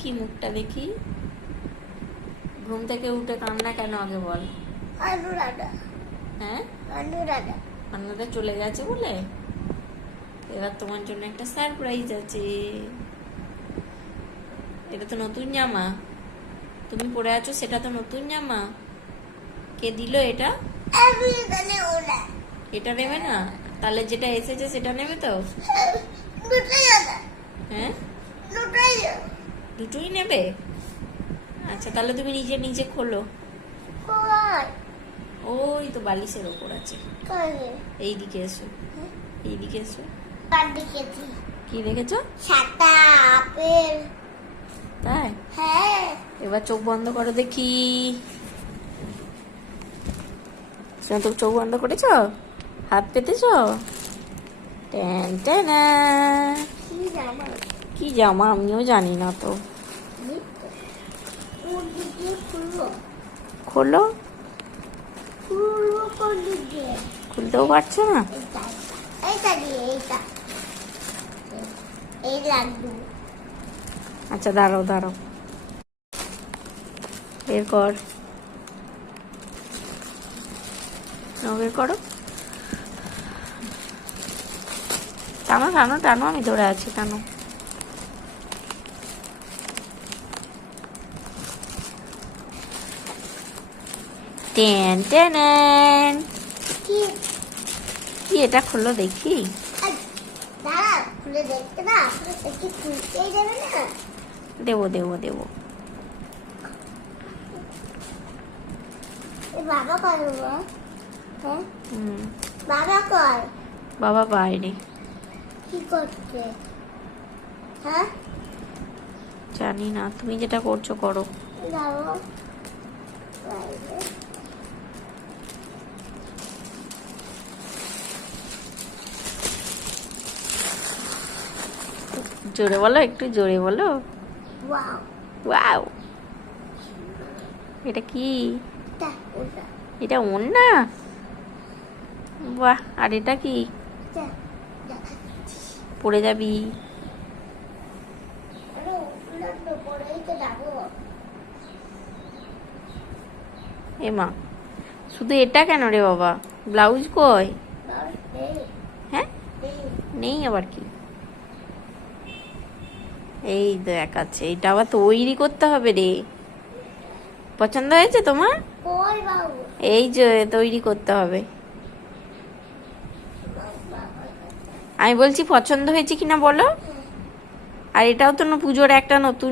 কি মুখটা দেখি, ঘুম থেকে উঠে কান্না কেন আগে বল। অনুরাধা, হ্যাঁ, অনুরাধা। অন্যরা চলে গেছে বলে এবার তোমার জন্য একটা সারপ্রাইজ আছে। এটা তো নতুন জামা, তুমি পরে আছো, সেটা তো নতুন জামা। কে দিল এটা? আমি জানি ওরা। এটা নেবে না? তাহলে যেটা এসেছে সেটা নেবে তো? দুটোই আছে। হ্যাঁ, দুটোই আছে। দুটোই নেবে। আচ্ছা, তাহলে তুমি নিজে নিজে খোলো। কই? ওই তো বালিশের ওপর আছে। কই? এইদিকে এসো, এইদিকে এসো। কার দেখেছি? কি দেখেছো? সাদা আপেল। তাই? হ্যাঁ। এবার চোখ বন্ধ করো দেখি। তুমি চোখ বন্ধ করেছো? হাত পেতেছো? ট্যান ট্যানা। কি জামা? কি জামা আমিও জানি না তো। কোন দিকে খুলবো? খোলো। খুলবো কোন দিকে? খুলতেও পারছো না? এইটা, এইটা দিয়ে এইটা। এই লাড্ডু। আচ্ছা, দাঁড়াও দাঁড়াও, বের কর, বের করো। টানো টানো টানো, আমি ধরে আছি, টানো। Ten ten. কি? কি এটা? খুললো দেখি। দাঁড়া, খুলে দেখতে না, একটু খুলতেই যাবে না। দেবো দেবো দেবো। বাবা কর বাবা। হ্যাঁ, হুম, বাবা কর। বাবা বাইরে। কি করছে? হ্যাঁ, জানি না, তুমি যেটা করছো করো। যাবো বাইরে। জোরে বলো, একটু জোরে বলো। ওয়াও, ওয়াও, এটা কি? তা ওটা, এটা ওড়না? বাহ, আর এটা কি? তা দেখাচ্ছি। পড়ে যাবি। আরে ওগুলো তো পরেই তো যাবো। এমা, শুধু এটা কেন রে বাবা? ব্লাউজ কই? বাবা, এই, হ্যাঁ, এই, নেই আবার কি? এই দেখ আছে, এটা আবার তৈরি করতে হবে রে। পছন্দ হয়েছে তোমার? কই বাবু? এই যে তৈরি করতে হবে। আমি বলছি পছন্দ হয়েছে কিনা বলো। আর এটাও তো পুজোর একটা নতুন